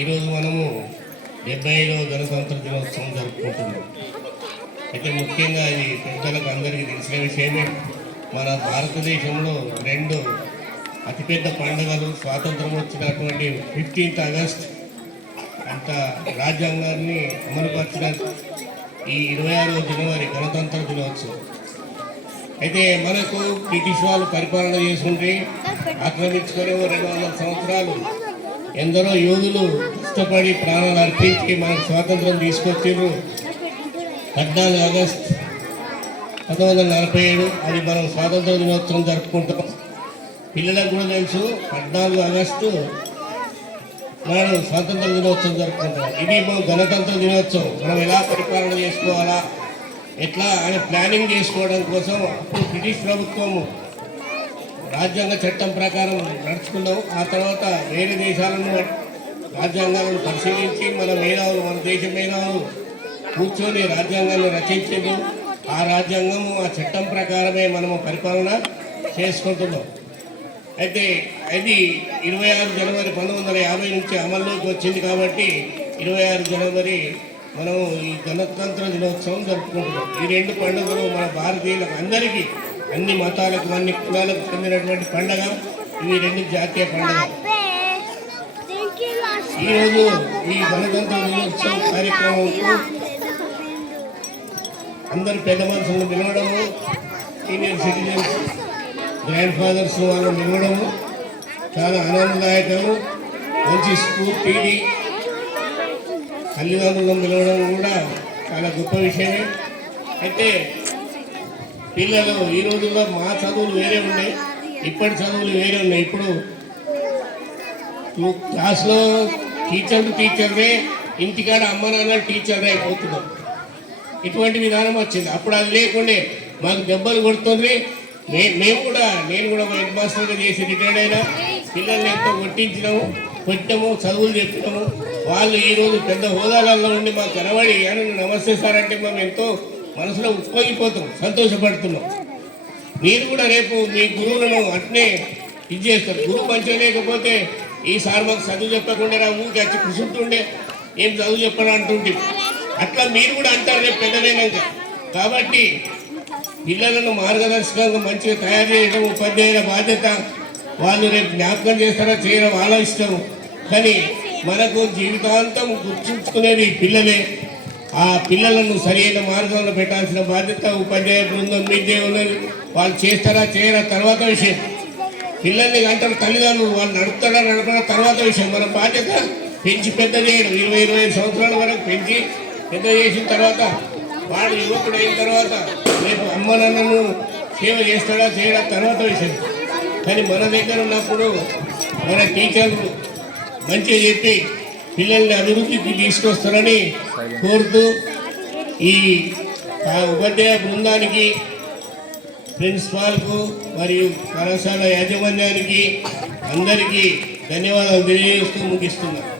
ఈరోజు మనము 70వ గణతంత్ర దినోత్సవం జరుపుకుంటున్నాం. అయితే ముఖ్యంగా ఇది పెద్దలకు అందరికీ తెలిసిన విషయమే. మన భారతదేశంలో రెండు అతిపెద్ద పండుగలు స్వాతంత్రం వచ్చినటువంటి 15th ఆగస్ట్ అంత రాజ్యాంగాన్ని అమలుపరిచిన ఈ 26వ జనవరి గణతంత్ర దినోత్సవం. అయితే మనకు బ్రిటిష్ వాళ్ళు పరిపాలన చేసుకుంటే ఆక్రమించుకొని 200 సంవత్సరాలు ఎందరో యోధులు కష్టపడి ప్రాణాలు అర్పించి మనకు స్వాతంత్రం తీసుకొచ్చారు. 14 ఆగస్ట్ 1947 అది మనం స్వాతంత్ర దినోత్సవం జరుపుకుంటాం. పిల్లలకు కూడా తెలుసు 14 ఆగస్టు నాడు స్వాతంత్ర దినోత్సవం జరుపుకుంటాం. ఇది గణతంత్ర దినోత్సవం. మనం ఎలా పరిపాలన చేసుకోవాలా ఎట్లా అని ప్లానింగ్ చేసుకోవడం కోసం అప్పుడు బ్రిటిష్ ప్రభుత్వము రాజ్యాంగ చట్టం ప్రకారం నడుచుకున్నాం. ఆ తర్వాత వేరే దేశాలను రాజ్యాంగాలను పరిశీలించి మన దేశ మేధావులు కూర్చొని రాజ్యాంగాన్ని రచించారు. ఆ రాజ్యాంగము ఆ చట్టం ప్రకారమే మనము పరిపాలన చేసుకుంటున్నాం. అయితే అది 26 జనవరి 1950 నుంచి అమల్లోకి వచ్చింది కాబట్టి 26 జనవరి మనం ఈ గణతంత్ర దినోత్సవం జరుపుకుంటున్నాం. ఈ రెండు పండుగలు మన భారతీయులకు అందరికీ అన్ని మతాలకు అన్ని కులాలకు చెందినటువంటి పండుగ. ఇవి రెండు జాతీయ పండుగ. ఈరోజు ఈ గణతంత్ర దినోత్సవం కార్యక్రమంకు అందరు పెద్ద మనుషులను పిలవడము, సీనియర్ సిటిజన్స్ గ్రాండ్ ఫాదర్స్ వాళ్ళని పిలవడము చాలా ఆనందదాయకము. మంచి స్ఫూర్తిని తల్లిదండ్రులను పిలవడం కూడా చాలా గొప్ప విషయమే. అయితే పిల్లలు ఈ రోజుల్లో మా చదువులు వేరే ఉన్నాయి, ఇప్పటి చదువులు వేరే ఉన్నాయి. ఇప్పుడు క్లాస్లో టీచర్లే, ఇంటికాడ అమ్మ నాన్న టీచర్లే అయిపోతున్నాం. ఇటువంటి విధానం వచ్చింది. అప్పుడు అది లేకుండే మాకు దెబ్బలు కొడుతుంది. నేను కూడా ఒక హెడ్ మాస్టర్గా చేసి రిటైర్డ్ అయినా. పిల్లల్ని ఎంతో కొట్టాము, చదువులు చెప్పినాము. వాళ్ళు ఈరోజు పెద్ద హోదాలలో ఉండి మాకు కనబడి అని నమస్తే సార్ అంటే మేము ఎంతో మనసులో ఉప్పొంగిపోతాం, సంతోషపడుతున్నాం. మీరు కూడా రేపు మీ గురువులను అట్నే ఇది చేస్తారు. గురువు మంచిగా లేకపోతే ఈసారి మాకు చదువు చెప్పకుండా రా ఊరికి వచ్చి కూర్చుంటుండే, ఏం చదువు చెప్పడం అంటుంటే అట్లా మీరు కూడా అంటారు రేపు పెద్దదైనాక. కాబట్టి పిల్లలను మార్గదర్శకంగా మంచిగా తయారు చేయడం ఉపాధ్యాయుల బాధ్యత. వాళ్ళు రేపు జ్ఞాపకం చేస్తారా చేయడం వాళ్ళ ఇష్టం. కానీ మనకు జీవితాంతం గుర్తుంచుకునేది పిల్లలే. ఆ పిల్లలను సరైన మార్గంలో పెట్టాల్సిన బాధ్యత ఉపాధ్యాయ బృందం మీదే ఉన్నది. వాళ్ళు చేస్తారా చేయరా తర్వాత విషయం. పిల్లల్ని అంటారు తల్లిదండ్రులు, వాళ్ళు నడుపుతారా నడపడా తర్వాత విషయం. మన బాధ్యత పెంచి పెద్ద చేయడం. 20-25 సంవత్సరాల వరకు పెంచి పెద్ద చేసిన తర్వాత వాడు యువకుడు అయిన తర్వాత రేపు అమ్మ నాన్నను సేవ చేస్తాడా చేయడా తర్వాత విషయం. కానీ మన దగ్గర ఉన్నప్పుడు మన టీచర్లు మంచిగా చెప్పి పిల్లల్ని అభివృద్ధికి తీసుకొస్తారని కోరుతూ ఈ ఉపాధ్యాయ బృందానికి, ప్రిన్సిపాల్కు మరియు కళాశాల యాజమాన్యానికి అందరికీ ధన్యవాదాలు తెలియజేస్తూ ముగిస్తున్నాను.